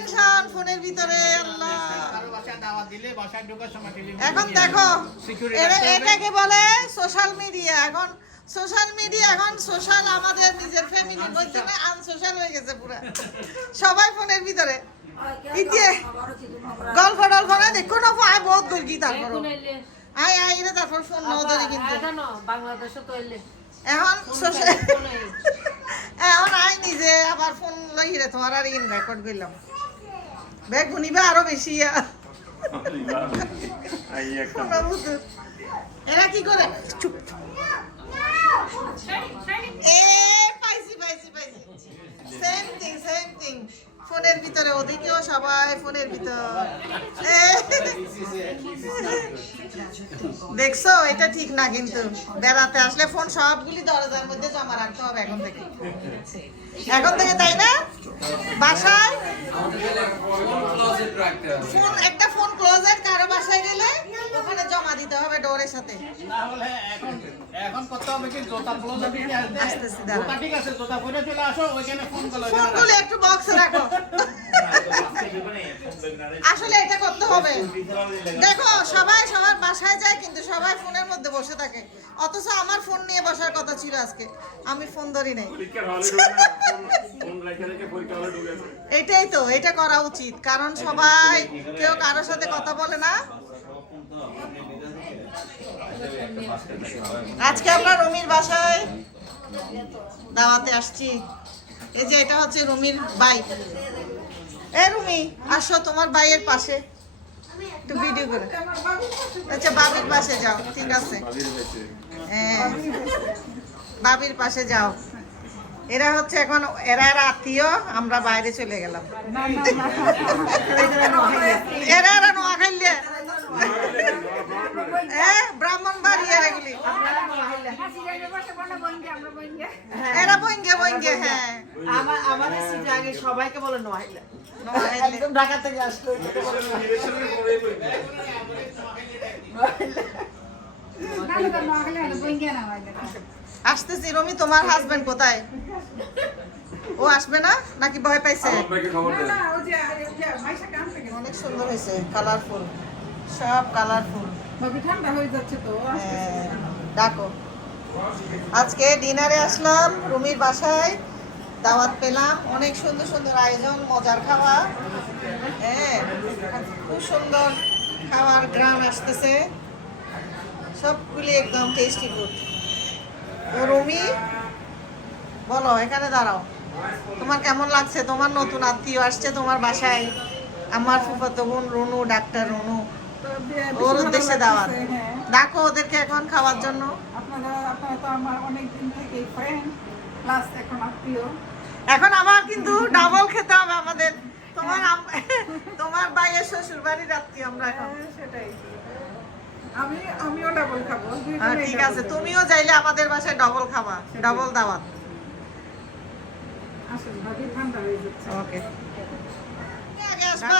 Tension ফোনের ভিতরে আল্লাহ। এখন দেখো এটাকে বলে সোশ্যাল মিডিয়া। এখন সোশ্যাল মিডিয়া, এখন সোশ্যাল আমাদের নিজের ফ্যামিলি বলছে না, আনসোশ্যাল হয়ে গেছে পুরো, সবাই ফোনের ভিতরে। ইতিয়ে গল্প টল্প না দেখো না, আয় বহুত গর্গি, তারপর আয় আয় রে, তারপর ফোন নাও ধরে। কিন্তু এখন এখন আই নিজে আবার ফোন লই রে, তোমার আর ইন রেকর্ড করলাম, ব্যাগ গুনিবা আরো বেশি। এরা কি করে? চুপ। এ পাইছি পাইছি পাইছি, সেম থিং সেম থিং, ফোনের ভিতরে। ওদিকেও সবাই ফোনের ভিতর। দেখছো, এটা ঠিক না। কিন্তু বেড়াতে আসলে ফোন সবগুলি দরজার মধ্যে জমা রাখতে হবে এখন থেকে, এখন থেকে, তাই না? বাসায় ফোন, একটা ফোন ক্লোজেট কারো বাসায় গেলে ওখানে জমা দিতে হবে ডোরের সাথে। এখন কত হবে কি জোতা ক্লোজেট নিয়ে আসতেছি, দাঁড়াও। জোতা ঠিক আছে, জোতা পরে চলে আসো, ওইখানে ফোন করো। ফোনগুলো একটু বক্সে রাখো। আসলে এটা করতে হবে। দেখো সবাই সবার বাসায় যায়, কিন্তু সবাই ফোনের মধ্যে বসে থাকে, অথচ আমার ফোন নিয়ে বসার কথা ছিল আজকে, আমি ফোন ধরি নাই। এটাই তো, এটা করা উচিত, কারণ সবাই কেউ কারোর সাথে কথা বলে না। আজকে আমরা রুমির বাসায় দাওয়াতে আসছি। এই যে এটা হচ্ছে রুমির বাইক। এ রুমি, আসো তোমার বাইয়ের পাশে একটু ভিডিও করে। আচ্ছা, বাবির পাশে যাও, ঠিক আছে। হ্যাঁ, বাবির পাশে যাও। এরা হচ্ছে এখন, এরা আত্মীয়, আমরা বাইরে চলে গেলাম। এরা নোয়াখাইলে ব্রাহ্মণবাড়িয়া এগুলি, এরা বইঙ্গে বইঙ্গে। হ্যাঁ, আমাদের সিটে আগে সবাইকে বলে নোয়াখাইলা, একদম ঢাকা থেকে আসলো। আসতেছি। রমি, তোমার হাজবেন্ড কোথায়? ও আসবে না নাকি ভয় পাইছে? অনেক সুন্দর হয়েছে, কালারফুল, সব কালারফুল। ঠান্ডা হয়ে যাচ্ছে তো, ডাকো। আজকে ডিনারে আসলাম রুমির বাসায়, দাওয়াত পেলাম, অনেক সুন্দর সুন্দর আয়োজন, মজার খাওয়া। হ্যাঁ, খুব সুন্দর খাওয়ার গ্রাম আসতেছে, সবগুলি একদম টেস্টি ফুড। ও রুমি, বলো, এখানে দাঁড়াও, তোমার কেমন লাগছে? তোমার নতুন আত্মীয় আসছে তোমার বাসায়, আমার ফুফাতো বোন রুনু, ডাক্তার রুনু, ওর উদ্দেশ্যে দাওয়াত। ডাকো ওদেরকে এখন খাওয়ার জন্য। আপনারা তো আমার অনেক দিন থেকে ফ্রেন্ড, প্লাস এখন আত্মীয়। এখন আমার কিন্তু ডাবল খেতে হবে আমাদের। তোমার ভাইয়ের শ্বশুর বাড়ির আত্মীয় আমরা এখন। সেটাই, আমিও ডাবল খাবো। ঠিক আছে, তুমিও চাইলে আমাদের বাসায় ডবল খাবা, ডবল দাওয়াত। আসলে ভাবি ঠান্ডা হয়ে যাচ্ছে। ওকে, আগে আসবা।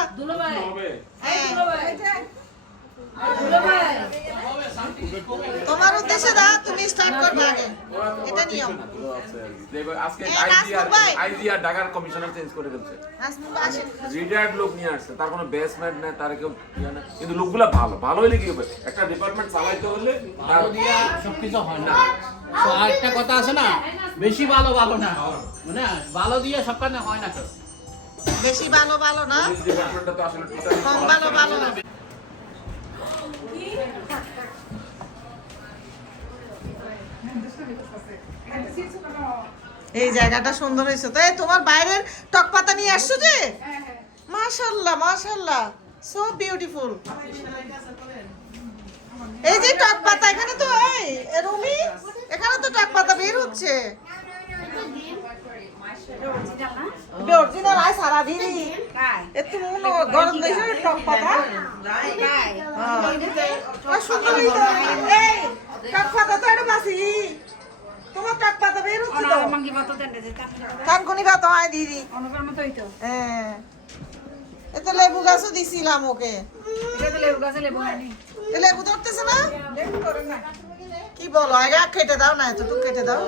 তোমার উদ্দেশ্যে দাও, তুমি স্টার্ট করবে আগে, এটা নিয়ম। আজকে আইজিআর ঢাকার কমিশনার চেঞ্জ করে দিয়েছে, রিটায়ার্ড লোক নিয়ে আসছে, তার কোনো বেসমেন্ট নেই, তার কেউ কিন্তু লোকগুলা ভালো ভালো হইলে কি হবে, একটা ডিপার্টমেন্ট চালাইতে হলে তার দিয়ে সবকিছু হয় না। তো আরেকটা কথা আছে না, বেশি ভালো ভালো না, মানে ভালো দিয়ে সব কারণে হয় না। তো বেশি ভালো ভালো না, ডিপার্টমেন্টটা তো আসলে কম ভালো ভালো না। এই জায়গাটা সুন্দর হয়েছে তো। এই তোমার বাইরের টক পাতা নিয়ে আসছো যে, মাশাআল্লাহ মাশাআল্লাহ, সো বিউটিফুল। এই যে টক পাতা, এখানে তো এই রুমি, এখানে তো টক পাতা বের হচ্ছে। অরিজিনাল আই সারা দিন এত মনো গরম দেশে টক পাতা সুন্দর হইতো। এই টক পাতা তো এটা মাসি, তোমার টক পাতা বের হচ্ছে তো। কানকুনি ভাত হয় দিদি, হ্যাঁ। এতে লেবু গাছও দিছিলাম ওকে, লেবু ধরতেছে না। কি বলো, আগে কেটে দাও না, এতটুকু কেটে দাও।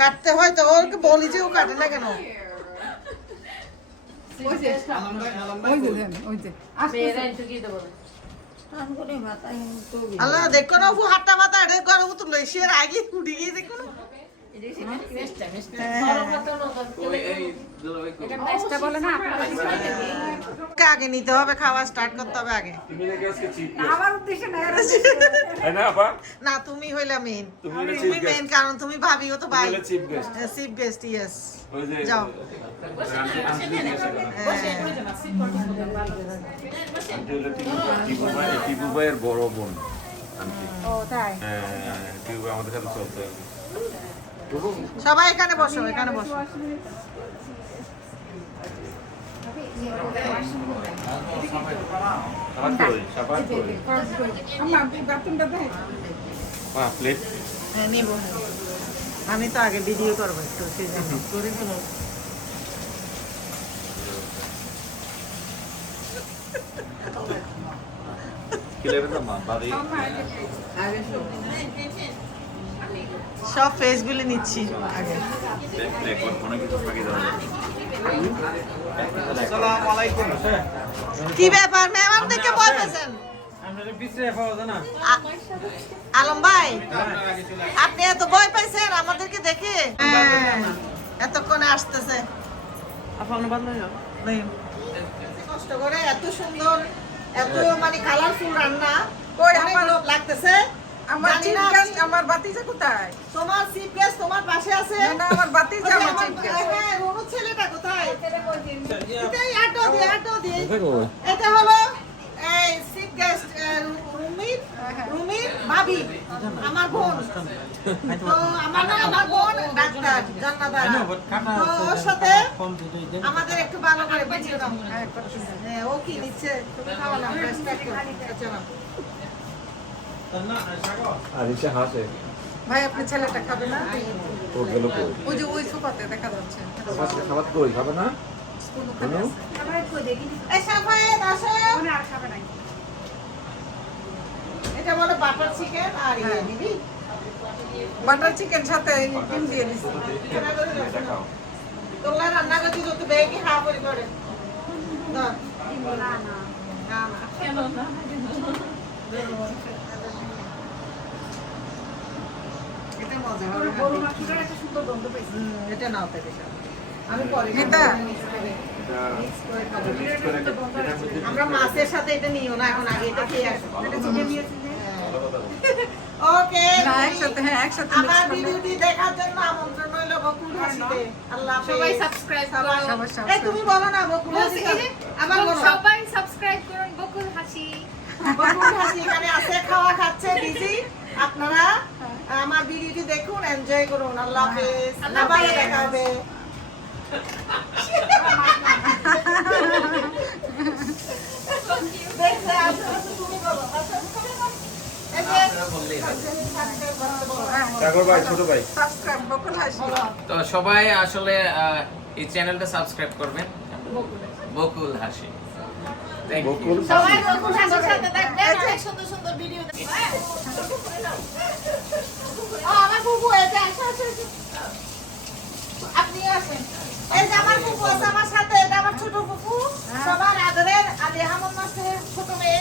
কাটতে হয় তো, ওকে বলি যে ও কাটে না কেন। ওই যে ওই যে দেন, ওই যে আল্লাহ দেখো না হাতটা মাথা এটা গরম তো লই সে আগে উঠে গিয়ে দেখো না আগে নিতে হবে খাওয়া স্টার্ট করতে হবে আগে তুমি নাকি আজকে চিপ আমার উদ্দেশ্যে না তাই না আপা না তুমি হইলা মেইন তুমি হলে তুমি chief মেইন guest। কারণ তুমি ভাবিও তো ভাই chip guest chief guest yes ওই যে যাও আন্টি জিজ্ঞাসা করেন। আন্টি হলো টিপু ভাইয়ের বড় বোন আন্টি ও তাই হ্যাঁ টিপু ভাই আমাদের সাথে চলতে হবে সবাই এখানে বসো এখানে বসো সাবান কই সাবান কই আমার বাথরুমটা দেখ প্লেট হ্যাঁ নিব আমি তো আগে ভিডিও করবো একটু সেই জন্য করে ফেলো সব ফেসগুলো নিচ্ছি আগে কি ব্যাপার মেহমান দেখে ভয় পেয়েছেন আলম ভাই আপনি এত ভয় পাইছেন আমাদেরকে দেখে হ্যাঁ, এতক্ষণে আসতেছে নেই। কষ্ট করে এত সুন্দর এত মানে কালারফুল রান্না কই অনেক আমার লোভ লাগতেছে আমার জানি চিপ না গেস্ট আমার বাতিজা কোথায় তোমার চিফ গেস্ট তোমার পাশে আছে না, না, আমার বাতিজা ওই যে আমার চিপ গেস্ট হ্যাঁ রনু ছেলেটা কোথায় এটাই আটো দিয়ে এটা হলো এই চিফ গেস্ট রুমির ভাবি আমার বোন তো আমার বোন ডাক্তার জান্নাত তো ওর সাথে আমাদের একটু ভালো করে বুঝিয়ে দাও হ্যাঁ ও কি নিচ্ছে তুমি খাওয়া না রেসপেক্ট করো আরিশা হাসে ভাই আপনি ছেলেটা খাবে না ও গেল কই ওই যে ওই সোফাতে দেখা যাচ্ছে খাবার কই খাবে না এই সাফায়েত আসো আর খাবে না এটা বলে বাটার চিকেন আর ইয়ে নিবি বাটার চিকেন সাথে ডিম দিয়ে দিছি তোমরা রান্না করতে যত বেগে খাওয়া পরি করে না এটা মজা হবে গরু মাংসের একটা সুন্দর গন্ধ পাইছি এটা নাও পেতে আমি পরে এটা? আমরা মাছের সাথে এটা নিও না এখন আগে এটা খেয়ে আসো এটা চিকেন নিয়েছি ওকে না একসাথে হ্যাঁ একসাথে mix আমার করলে- ভিডিওটি দেখার জন্য আমন্ত্রণ রইল বকুল হাসিতে আল্লাহ হাফেজ সবাই সাবস্ক্রাইব করুন সবাই এই তুমি বলো না বকুল হাসিতে আবার বলো সবাই সাবস্ক্রাইব করুন বকুল হাসি বকুল হাসি এখানে আছে খাওয়া খাচ্ছে বিজি আপনারা আমার ভিডিওটি দেখুন এনজয় করুন আল্লাহ হাফেজ আল্লাহ আবার হাফেজ। দেখা হবে দেখতে আসো তুমি বলো এই যে সাগর ভাই ছোট ভাই সাবস্ক্রাইব বকুল হাসি তো সবাই আসলে এই চ্যানেলটা সাবস্ক্রাইব করবেন বকুল হাসি Thank you. বকুল সবাই বকুল হাসির সাথে থাকবেন অনেক সুন্দর সুন্দর ভিডিও দেখবেন আমার বুবু এই যে আসো আসো আসো। আপনি আসেন এই যে আমার বুবু আছে আমার সাথে এটা আমার ছোট বুবু সবার আদরের আলী আহমদ মাস্টারের ছোট মেয়ে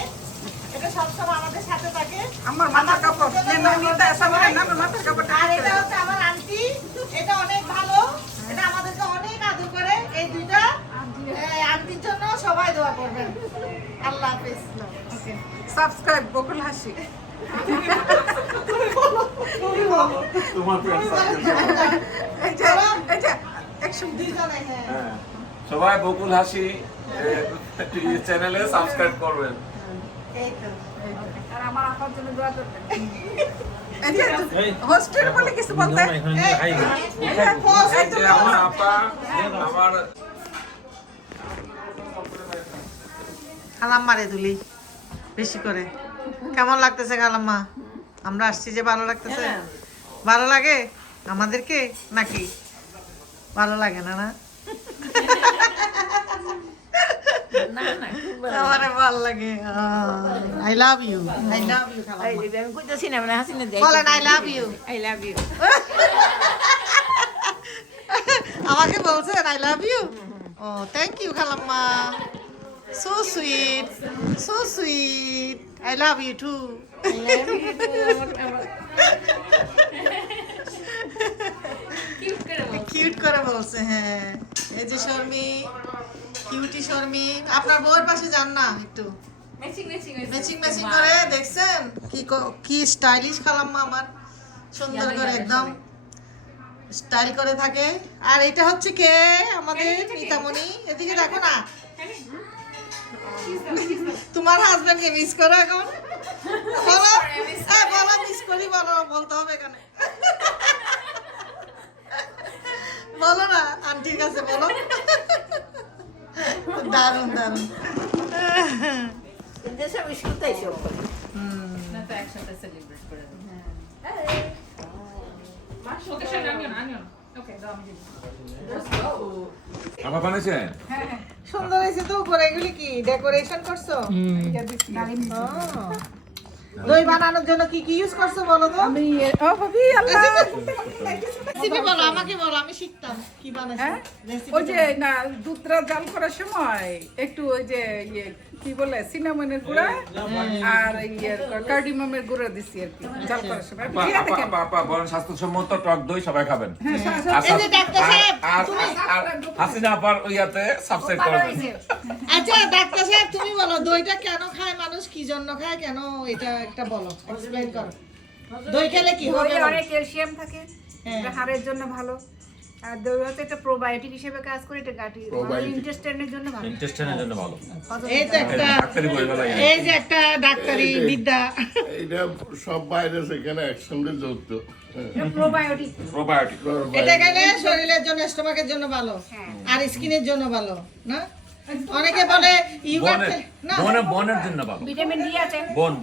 এটা সবসময় আমাদের সাথে থাকে আমার মাথার কাপড় না নিতে সামনে না আমার মাথার কাপড় আর এটা হচ্ছে আমার আন্টি এটা অনেক ভালো এটা আমাদেরকে অনেক আদর করে এই দুইটা আন্টির জন্য সবাই দোয়া করবেন আল্লাহ হাফেজ সাবস্ক্রাইব বকুল হাসি তোমার ফ্রেন্ড এই যে একশো দুইজনে হ্যাঁ হ্যাঁ সবাই বকুল হাসি চ্যানেলে সাবস্ক্রাইব করবেন এই তো আর আমার আপার জন্য দোয়া করবেন এই যে হোস্টেল বলে কিছু বলতে এই যে আমার আপা আমার খালাম্মা রে তুলি বেশি করে কেমন লাগতেছে খালাম্মা আমরা আসছি যে ভালো লাগতেছে ভালো লাগে আমাদেরকে নাকি ভালো লাগে না না আমারে ভালো লাগে আই লাভ ইউ বলেন আই লাভ ইউ আমাকে বলছেন I love you Oh, thank you, Kalamma. So sweet. So sweet. I love you too. Cute করে বলছে হ্যাঁ এই যে শর্মি কিউটি শর্মি আপনার বউয়ের পাশে যান না একটু ম্যাচিং ম্যাচিং করে দেখছেন কি স্টাইলিশ খালাম্মা আমার সুন্দর করে একদম স্টাইল করে থাকে আর এটা হচ্ছে কে আমাদের নিতামণি এদিকে দেখো না তোমার হাজবেন্ডকে মিস করো এখন বলো বলো মিস করি বলো বলতে হবে এখানে বলো না আন্টির কাছে বলো দারুণ দারুণ আমার বানাইছে সুন্দর হয়েছে তো উপরে এগুলি কি ডেকোরেশন করছো দই বানানোর জন্য কি কি ইউজ করছো বলো তো আমি ও ভাবি আল্লাহ রেসিপি বলো আমাকে বলো আমি শিখতাম কি বানাইছো ওই যে না দুধটা জাল করার সময় একটু ওই যে ইয়ে কি বলে সিনামনের গুঁড়া আর ইয়ে কার্ডিমামের গুঁড়া দিছি আর কি জাল করার সময় আপনি খেয়ে দেখেন আপা বলেন স্বাস্থ্যসম্মত টক দই সবাই খাবেন এই যে ডাক্তার সাহেব আর হাসিনা আপার ইয়াতে সাবস্ক্রাইব করে দেন আচ্ছা ডাক্তার সাহেব তুমি বলো দইটা কেন খায় মানুষ কি জন্য খায় কেন এটা একটা বলো এক্সপ্লেইন করো দই খেলে কি হবে দইয়ে অনেক ক্যালসিয়াম থাকে হ্যাঁ। এটা হাড়ের জন্য ভালো আর দই হচ্ছে একটা প্রোবায়োটিক হিসেবে কাজ করে এটা গাটি ইন্টেস্টাইনের জন্য ভালো ইন্টেস্টেনের জন্য ভালো। এই তো একটা ডাক্তারি বই বেলায় এই যে একটা ডাক্তারি বিদ্যা এটা সব বাইরে সেখানে একসঙ্গে যুক্ত এটা প্রোবায়োটিক প্রোবায়োটিক এটা খেলে শরীরের জন্য স্টোমাকের জন্য ভালো আর স্কিনের জন্য ভালো না অনেকে বলে ইউগাট না বনের জন্য ভালো। ভিটামিন ডি আছে বন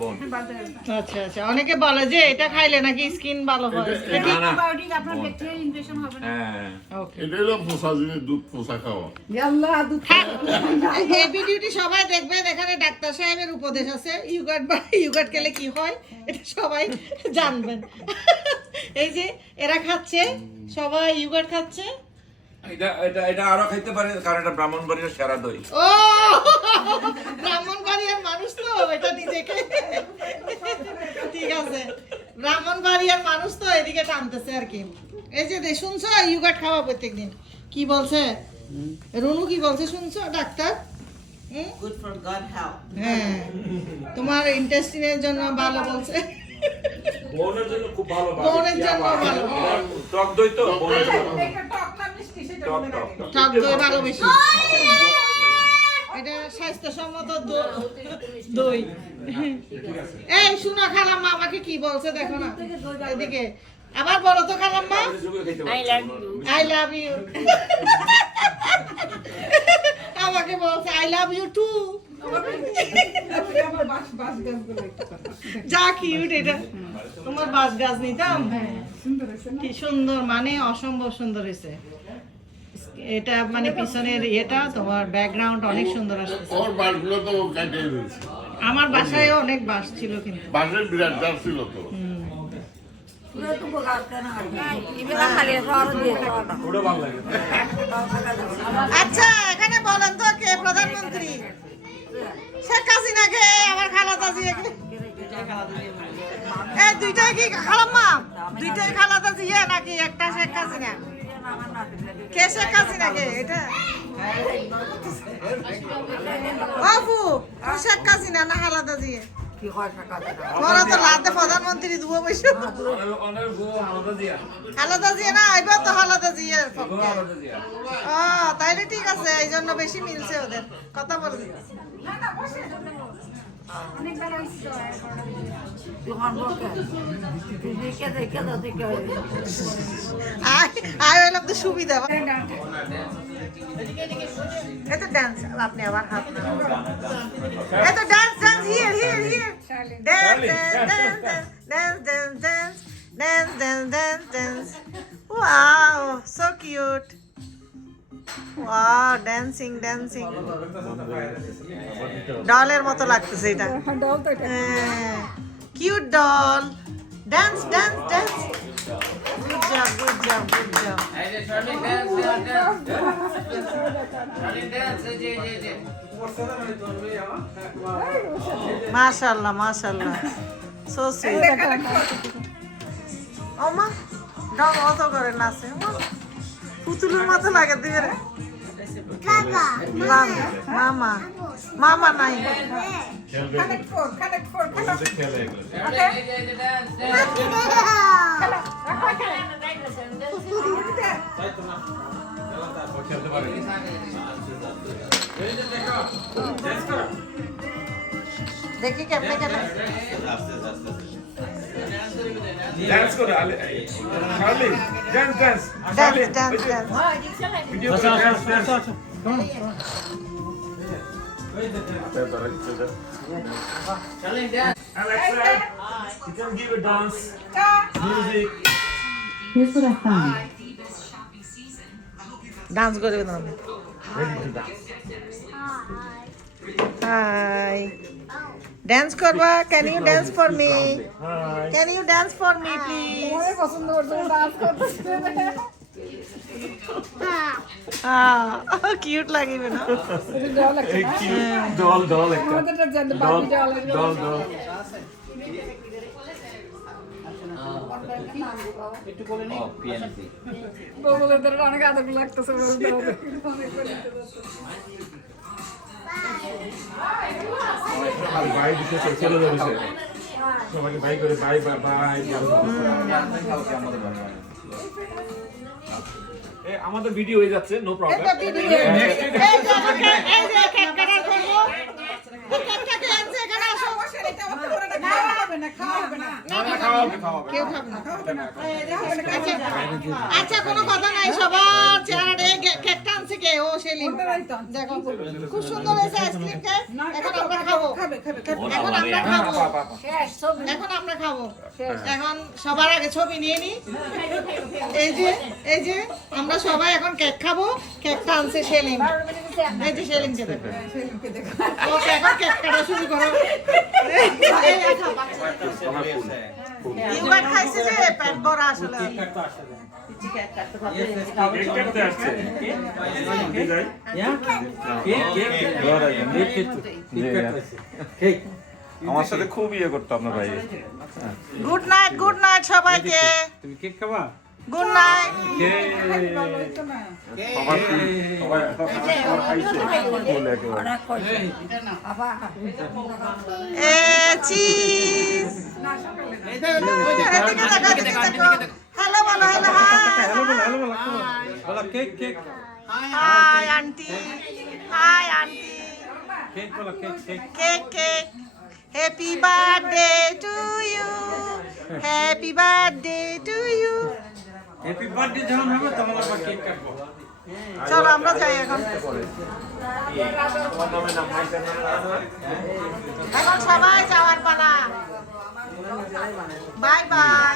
আচ্ছা আচ্ছা অনেকে বলে যে এটা খাইলে নাকি স্কিন ভালো হয় এটা প্রোবায়োটিক আপনার ব্যাকটেরিয়াল ইনফেকশন হবে না হ্যাঁ এটা হলো পোষা জিনিস দুধ পোষা খাওয়া আল্লাহ দুধ এই ভিডিওটি সবাই দেখবেন এখানে ডাক্তার সাহেবের উপদেশ আছে ইউগাট খেলে কি হয় এটা সবাই জানবেন এই যে এরা খাচ্ছে সবাই ইউগাট খাচ্ছে এটা এটা এটা আরো খাইতে পারে কারণ এটা ব্রাহ্মণবাড়িয়ার সেরা দই ও ব্রাহ্মণবাড়িয়ার মানুষ তো এটা নিজেকে ঠিক আছে ব্রাহ্মণবাড়িয়ার মানুষ তো এদিকে টানতেছে আর কি এই যে শুনছো ইউগাট খাওয়া প্রত্যেকদিন কি বলছে রুনু কি বলছে শুনছো doctor Good for gut health. হ্যাঁ তোমার ইন্টেস্টিনের জন্য ভালো বলছে বোনের জন্য খুব ভালো বোনের জন্য ভালো টক দই তো বোনের জন্য টক না মিষ্টি সেটা টক মনে টক রাখবেন টক দই ভালো বেশি এটা স্বাস্থ্যসম্মত দই এই শুনো খালাম্মা আমাকে কি বলছে দেখো না এদিকে আবার বলো তো খালাম্মা আই লাভ ইউ আমাকে বলছে আই লাভ ইউ টু আমার বাস গাছগুলো একটু কথা যা কিউট এটা তোমার বাস গাছ নিতাম সুন্দর আছে না কি সুন্দর মানে অসম্ভব সুন্দর হয়েছে এটা মানে পিছনের ইয়েটা তোমার ব্যাকগ্রাউন্ড অনেক সুন্দর আসছে ওর বাসগুলো তো ও কাটিয়ে দিয়েছে আমার বাসায়ও অনেক বাস ছিল কিন্তু বাসের বিরাট গাছ ছিল তো ওটা ভালো লাগে আচ্ছা এখানে বলেন তো কে প্রধানমন্ত্রী শেখ হাসিনা কে আমার খালাদা জিয়া কে এই দুইটাই কি খালাম্মা দুইটাই খালাদা জিয়া নাকি একটা শেখ হাসিনা কে শেখ হাসিনা কে এটা বাবু ও শেখ হাসিনা না খালাদা জিয়া তোরা তো লাতে প্রধানমন্ত্রী দুবো বসে অনেক গো আলাদা দিয়া হালাদা জিয়া না এবার তো হালাদা জিয়া আলাদা দিয়া ও তাইলে ঠিক আছে এই জন্য বেশি মিলছে ওদের কথা বল অনেক ভালো হয়েছে আই হলাম তো সুবিধা এটা ডান্স আপনি আবার হাত এটা dance dance here here here dance dance dance dance dance dance dance dance wow so cute wow dancing dancing ডলের মতো লাগতেছে এটা ডল তো এটা cute doll dance dance dance Good job, good job, good job. এই যে Sharlin dance, dance, dance. শার্লিন dance, এই যে. মাশাআল্লাহ, মাশাআল্লাহ। So sweet. ওমা, দাও অত করে নাচে। ওমা, পুতুলের মতো লাগে দিবে রে। মামা, মামা নাই। Connect four. শার্লিন, এই যে dance, dance. দেখি কেমনে কেন। Dance করে আলে শার্লিন dance Dance, dance, dance. Video করে dance dance শার্লিন dance. Alexa you can give a dance music dance করবে না। ready to dance hi. Dance করবা? Can you dance for me? Can you dance for me please? তোমার পছন্দ করছে dance করতেছে cute লাগিবে না? doll একটা আমাদের জানতে বাকি doll একটু বলে নি বউদের অনেক আদর লাগতেছে বাই দিতে চলে যাবে সবাইকে বাই করে বাই বাই আমাদের ভিডিও হয়ে যাচ্ছে নো প্রবলেম কেউ খাবে না। আচ্ছা কোনো কথা নাই, সবার চেহারা কেক টানছে কে? ও সেলিম। দেখো খুব সুন্দর হয়েছে আইসক্রিম কেক। এখন আমরা খাবো। এখন আমরা খাবো। এখন সবার আগে ছবি নিয়ে নি। এই যে আমরা সবাই এখন কেক খাবো। কেকটা আনছে সেলিম। এই যে সেলিমকে দেখো। ওকে এখন কেক কাটা শুরু করো। ইউবার খাইছে যে পেট ভরা আসলে। আমার সাথে খুব ইয়ে করতো আপনার ভাই। গুড নাইট সবাইকে। তুমি কেক খাবা? Good night. চিজ। হ্যালো বলো, hello hi. Cake cake hi aunty, hi aunty. Cake বলো cake cake cake cake. Happy birthday to you, happy birthday to you. Happy birthday যখন হবে তখন আবার কেক কাটবো। চলো আমরা যাই এখন। এখন সবাই যাওয়ার পালা। Bye bye.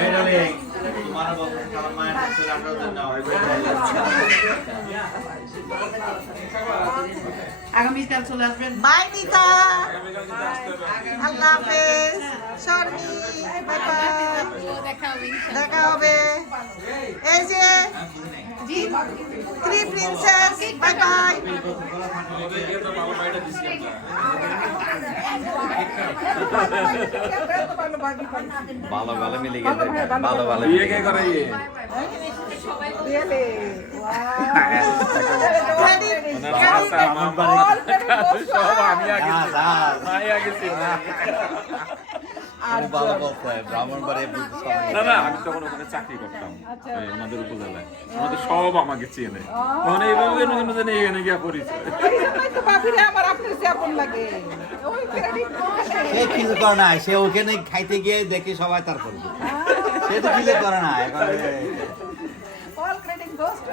এই ডার্লিং তোমার বলতে আমার মায়ের কাছে আমরা নাও। আগামীকাল চলে আসবেন। বাই নিতা, আল্লাহ হাফেজ। শর্মি বাই বাই, দেখা হবে। এই যে থ্রি প্রিন্সেস বাই বাই। ভালো ভালো মিলে গেছে ভালো ভালো বিয়ে কে করাইয়ে সব আমি আগে গেছি ভালো বলছে ব্রাহ্মণবাড়ি না না আমি তখন ওখানে চাকরি করতাম ওই ওনাদের উপজেলায় ওনাদের সব আমাকে চেনে তখন এইভাবে নতুন এখানে গিয়া পরিচয় আমার আপনার আপন লাগে সে ফিল করে না সে ওখানে খাইতে গিয়ে দেখে সবাই তার করবে সে তো ফিল করে না এখন all credit goes to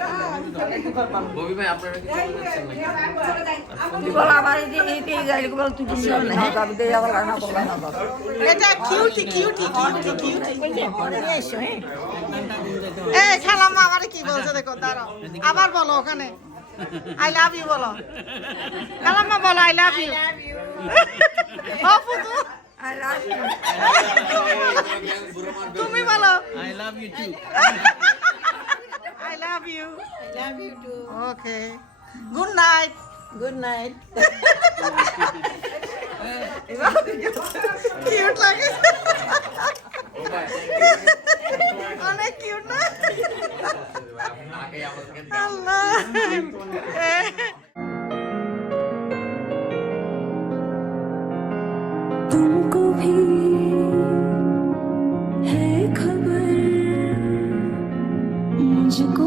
Bobby ভাই আপনারা কি এটা কিউটি কিউটি কিউটি কিউটি। এই খালাম্মা আমারে কি বলছে দেখো, দাঁড়াও আবার বলো ওখানে। আই লাভ ইউ বলো কালাম্মা বলো আই লাভ ইউ অপু তুমি বলো I love you too I love you okay good night Good night. Cute লাগে অনেক কিউট না আল্লাহ तुमको भी है खबर मुझको